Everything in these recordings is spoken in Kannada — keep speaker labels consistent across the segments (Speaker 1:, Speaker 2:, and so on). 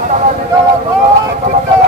Speaker 1: ಕೇಂದ್ರ ಮಂತ್ರಿ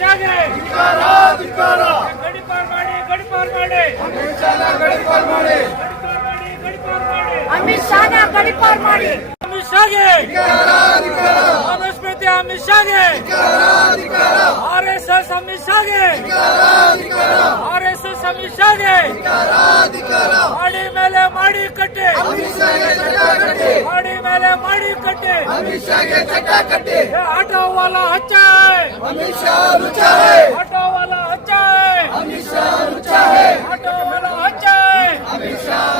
Speaker 1: ಶಾಗೆ ಗಡಿಪಾರ್ ಮಾಡಿ ಗಡಿಪಾರ್ ಮಾಡಿ ಗಡಿಪಾರ್ ಮಾಡಿ ಗಡಿಪಾರ್ ಮಾಡಿ
Speaker 2: ಅಮಿತ್ ಶಾನ ಗಡಿಪಾರ್ ಮಾಡಿ
Speaker 1: ಅಮಿತ್ ಶಾಗೆ ಮನುಸ್ಮೃತಿ ಅಮಿತ್ ಶಾಗೆ ಆರ್ ಎಸ್ ಎಸ್ ಅಮಿತ್ ಶಾಗೆ ಆರ್ ಎಸ್ ಎಸ್ ಅಮಿತ್ ಶಾಗೆ ಮಾಡಿ ಮೇಲೆ ಮಾಡಿ ಕಟ್ಟೆ ಮಾಡಿ ಮೇಲೆ ಮಾಡಿ ಕಟ್ಟೆ ಏ, ಆಟೋ ವಾಲ ಹಚ್ಚ ಆಟೋ ವಾಲ ಹಚ್ಚ ಆಟೋ ವಾಲ
Speaker 2: अमित शाह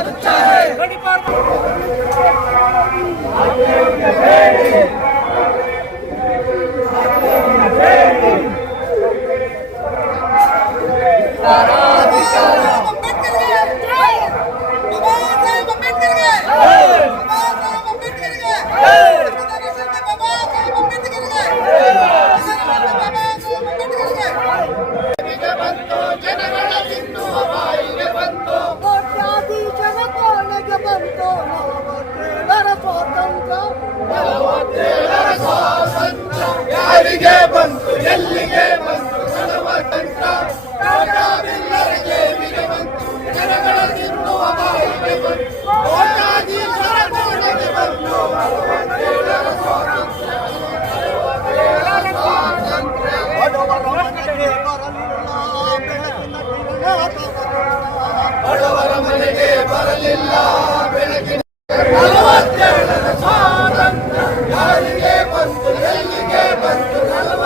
Speaker 3: ಯಾರಿಗೆ ಬಂತು ಎಲ್ಲಿಗೆ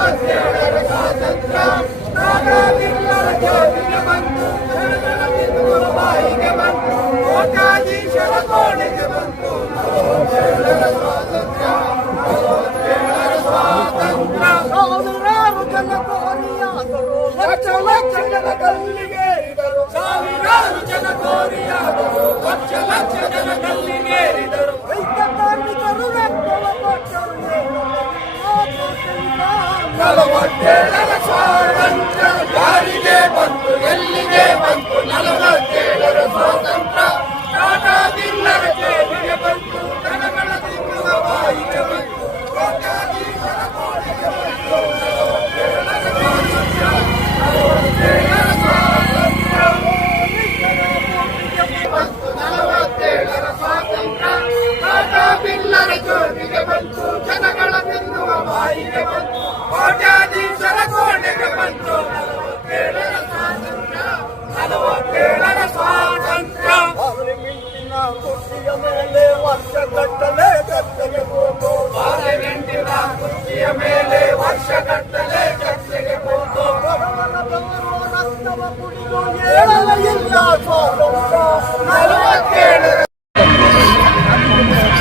Speaker 3: ಬಂತು ನಲವತ್ತೇಳರ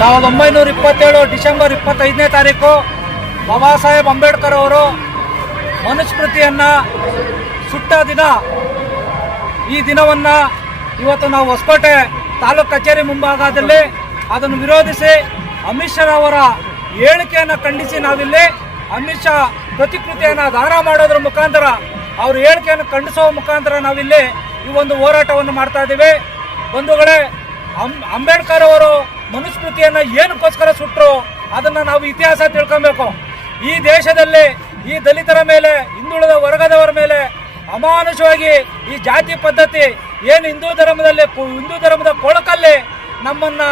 Speaker 1: ಸಾವಿರದ ಒಂಬೈನೂರ ಇಪ್ಪತ್ತೇಳು ಡಿಸೆಂಬರ್ ಇಪ್ಪತ್ತೈದನೇ ತಾರೀಕು ಬಾಬಾ ಸಾಹೇಬ್ ಅಂಬೇಡ್ಕರ್ ಅವರು ಮನುಸ್ಮೃತಿಯನ್ನು ಸುಟ್ಟ ದಿನ ಈ ದಿನವನ್ನು ಇವತ್ತು ನಾವು ಹೊಸಕೋಟೆ ತಾಲೂಕು ಕಚೇರಿ ಮುಂಭಾಗದಲ್ಲಿ ಅದನ್ನು ವಿರೋಧಿಸಿ ಅಮಿತ್ ಶಾ ಅವರ ಹೇಳಿಕೆಯನ್ನು ಖಂಡಿಸಿ ನಾವಿಲ್ಲಿ ಅಮಿತ್ ಶಾ ಪ್ರತಿಕೃತಿಯನ್ನು ದಾನ ಮಾಡೋದ್ರ ಮುಖಾಂತರ ಅವ್ರ ಹೇಳಿಕೆಯನ್ನು ಖಂಡಿಸುವ ಮುಖಾಂತರ ನಾವಿಲ್ಲಿ ಈ ಒಂದು ಹೋರಾಟವನ್ನು ಮಾಡ್ತಾ ಇದ್ದೀವಿ. ಬಂಧುಗಳೇ ಅಂಬೇಡ್ಕರ್ ಅವರು ಮನುಸ್ಮೃತಿಯನ್ನ ಏನಕ್ಕೋಸ್ಕರ ಸುಟ್ಟರು ಅದನ್ನ ನಾವು ಇತಿಹಾಸ ತಿಳ್ಕೊಬೇಕು. ಈ ದೇಶದಲ್ಲಿ ಈ ದಲಿತರ ಮೇಲೆ, ಹಿಂದುಳಿದ ವರ್ಗದವರ ಮೇಲೆ ಅಮಾನುಷವಾಗಿ ಈ ಜಾತಿ ಪದ್ಧತಿ ಏನು ಹಿಂದೂ ಧರ್ಮದಲ್ಲಿ ಹಿಂದೂ ಧರ್ಮದ ಕೊಳಕಲ್ಲಿ ನಮ್ಮನ್ನ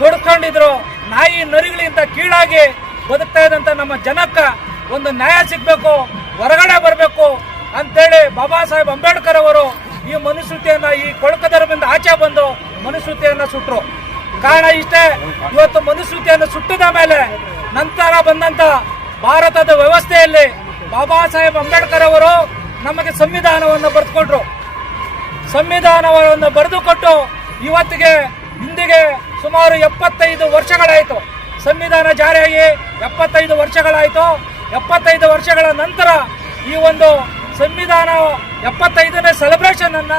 Speaker 1: ತೊಡ್ಕೊಂಡಿದ್ರು, ನಾಯಿ ನರಿಗಳಿಂತ ಕೀಳಾಗಿ ಬದುಕ್ತಾ ಇದ್ದಂಥ ನಮ್ಮ ಜನಕ್ಕೆ ಒಂದು ನ್ಯಾಯ ಸಿಗಬೇಕು, ಹೊರಗಡೆ ಬರಬೇಕು ಅಂತೇಳಿ ಬಾಬಾ ಸಾಹೇಬ್ ಅಂಬೇಡ್ಕರ್ ಅವರು ಈ ಮನುಸ್ಮೃತಿಯನ್ನ ಈ ಕೊಳಕ ಧರ್ಮದಿಂದ ಆಚೆ ಬಂದು ಮನುಸ್ಮೃತಿಯನ್ನ ಸುಟ್ರು. ಕಾರಣ ಇಷ್ಟೇ, ಇವತ್ತು ಮನುಸ್ಮೃತಿಯನ್ನು ಸುಟ್ಟಿದ ಮೇಲೆ ನಂತರ ಬಂದಂತ ಭಾರತದ ವ್ಯವಸ್ಥೆಯಲ್ಲಿ ಬಾಬಾ ಸಾಹೇಬ್ ಅಂಬೇಡ್ಕರ್ ಅವರು ನಮಗೆ ಸಂವಿಧಾನವನ್ನು ಬರೆದುಕೊಟ್ರು. ಸಂವಿಧಾನವನ್ನು ಬರೆದುಕೊಟ್ಟು ಇವತ್ತಿಗೆ, ಇಂದಿಗೆ ಸುಮಾರು ಎಪ್ಪತ್ತೈದು ವರ್ಷಗಳಾಯಿತು. ಸಂವಿಧಾನ ಜಾರಿಯಾಗಿ ಎಪ್ಪತ್ತೈದು ವರ್ಷಗಳಾಯಿತು. ಎಪ್ಪತ್ತೈದು ವರ್ಷಗಳ ನಂತರ ಈ ಒಂದು ಸಂವಿಧಾನ ಎಪ್ಪತ್ತೈದನೇ ಸೆಲೆಬ್ರೇಷನ್ ಅನ್ನ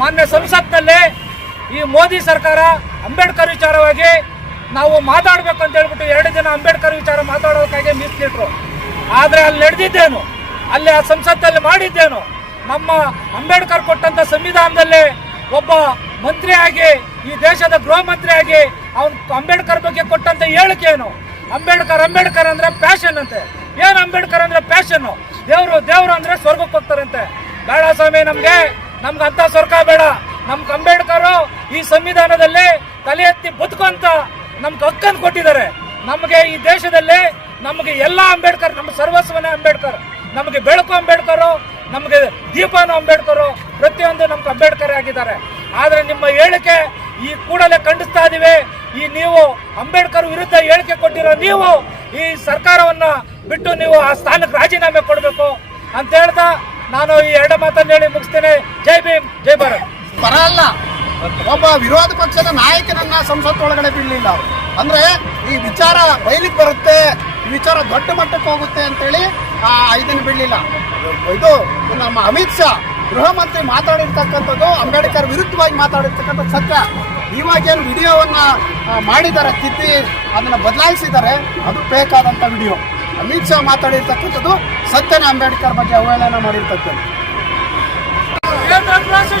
Speaker 1: ಮಾನ್ಯ ಸಂಸತ್ನಲ್ಲಿ ಈ ಮೋದಿ ಸರ್ಕಾರ ಅಂಬೇಡ್ಕರ್ ವಿಚಾರವಾಗಿ ನಾವು ಮಾತಾಡಬೇಕು ಅಂತ ಹೇಳ್ಬಿಟ್ಟು ಎರಡು ದಿನ ಅಂಬೇಡ್ಕರ್ ವಿಚಾರ ಮಾತಾಡೋದಕ್ಕಾಗಿ ಮೀಸಲಿಟ್ರು ಆದರೆ ಅಲ್ಲಿ ನಡೆದಿದ್ದೇನು? ಅಲ್ಲಿ ಆ ಸಂಸತ್ತಲ್ಲಿ ಮಾಡಿದ್ದೇನು? ನಮ್ಮ ಅಂಬೇಡ್ಕರ್ ಕೊಟ್ಟಂತ ಸಂವಿಧಾನದಲ್ಲಿ ಒಬ್ಬ ಮಂತ್ರಿಯಾಗಿ, ಈ ದೇಶದ ಗೃಹ ಮಂತ್ರಿಯಾಗಿ ಅವನು ಅಂಬೇಡ್ಕರ್ ಬಗ್ಗೆ ಕೊಟ್ಟಂತ ಹೇಳಿಕೆ ಏನು? ಅಂಬೇಡ್ಕರ್ ಅಂಬೇಡ್ಕರ್ ಅಂದ್ರೆ ಪ್ಯಾಷನ್ ಅಂತೆ. ಏನು ಅಂಬೇಡ್ಕರ್ ಅಂದ್ರೆ ಪ್ಯಾಷನ್ನು ದೇವರು ದೇವರು ಅಂದ್ರೆ ಸ್ವರ್ಗಕ್ಕೆ ಹೋಗ್ತಾರಂತೆ. ಬೇಡ ಸ್ವಾಮಿ, ನಮ್ಗೆ ನಮ್ಗೆ ಅಂತ ಸ್ವರ್ಗ ಬೇಡ. ನಮ್ಗೆ ಅಂಬೇಡ್ಕರ್ ಈ ಸಂವಿಧಾನದಲ್ಲಿ ತಲೆ ಎತ್ತಿ ಬದುಕುವಂತ ನಮ್ಗೆ ಹಕ್ಕನ್ನು ಕೊಟ್ಟಿದ್ದಾರೆ. ನಮಗೆ ಈ ದೇಶದಲ್ಲಿ ನಮಗೆ ಎಲ್ಲ ಅಂಬೇಡ್ಕರ್, ನಮ್ಮ ಸರ್ವಸ್ವನೇ ಅಂಬೇಡ್ಕರ್, ನಮಗೆ ಬೆಳಕು ಅಂಬೇಡ್ಕರ್, ನಮಗೆ ದೀಪನು ಅಂಬೇಡ್ಕರ್, ಪ್ರತಿಯೊಂದು ನಮ್ಗೆ ಅಂಬೇಡ್ಕರ್ ಆಗಿದ್ದಾರೆ. ಆದರೆ ನಿಮ್ಮ ಹೇಳಿಕೆ ಈ ಕೂಡಲೇ ಖಂಡಿಸ್ತಾ ಇದೀವಿ. ಈ ನೀವು ಅಂಬೇಡ್ಕರ್ ವಿರುದ್ಧ ಹೇಳಿಕೆ ಕೊಟ್ಟಿರೋ ನೀವು ಈ ಸರ್ಕಾರವನ್ನ ಬಿಟ್ಟು ನೀವು ಆ ಸ್ಥಾನಕ್ಕೆ ರಾಜೀನಾಮೆ ಕೊಡಬೇಕು ಅಂತ ಹೇಳ್ತಾ ನಾನು ಈ ಎರಡು ಮಾತನ್ನು ಹೇಳಿ ಮುಗಿಸ್ತೇನೆ. ಜೈ ಭೀಮ್, ಜೈ ಭಾರತ್.
Speaker 4: ಪರ ಅಲ್ಲ ಒಬ್ಬ ವಿರೋಧ ಪಕ್ಷದ ನಾಯಕನನ್ನ ಸಂಸತ್ ಒಳಗಡೆ ಬಿಡಲಿಲ್ಲ ಅಂದ್ರೆ ಈ ವಿಚಾರ ಬಯಲಿಗೆ ಬರುತ್ತೆ ಈ ವಿಚಾರ ದೊಡ್ಡ ಮಟ್ಟಕ್ಕೆ ಹೋಗುತ್ತೆ ಅಂತೇಳಿ ಆ ಇದನ್ನು ಬಿಡಲಿಲ್ಲ. ಇದು ನಮ್ಮ ಅಮಿತ್ ಶಾ ಗೃಹ ಮಂತ್ರಿ ಮಾತಾಡಿರ್ತಕ್ಕಂಥದ್ದು ಅಂಬೇಡ್ಕರ್ ವಿರುದ್ಧವಾಗಿ ಮಾತಾಡಿರ್ತಕ್ಕಂಥ ಸತ್ಯ. ಇವಾಗೇನು ವಿಡಿಯೋವನ್ನ ಆ, ಮಾಡಿದ್ದಾರೆ ತಿದ್ದಿ ಅದನ್ನ ಬದಲಾಯಿಸಿದ್ದಾರೆ. ಅದು ಬೇಕಾದಂಥ ವಿಡಿಯೋ. ಅಮಿತ್ ಶಾ ಮಾತಾಡಿರ್ತಕ್ಕಂಥದ್ದು ಸತ್ಯನ ಅಂಬೇಡ್ಕರ್ ಬಗ್ಗೆ ಅವಹೇಳನ ಮಾಡಿರ್ತಕ್ಕಂಥದ್ದು.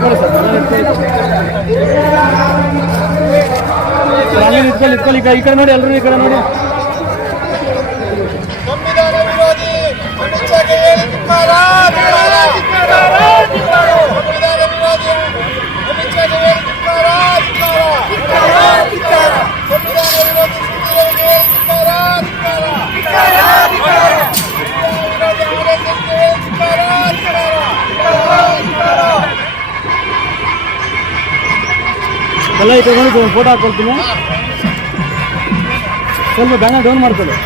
Speaker 1: ಬೇಡ.
Speaker 4: ಸಂವಿಧಾನ
Speaker 5: ಎಲ್ಲ ಇಟ್ಕೊಂಡು ಫೋಟೋ ಹಾಕೊಳ್ತೀನಿ. ಸ್ವಲ್ಪ ಬ್ಯಾನರ್ ಡೌನ್ ಮಾಡ್ಕೊಳ್ಳಿ.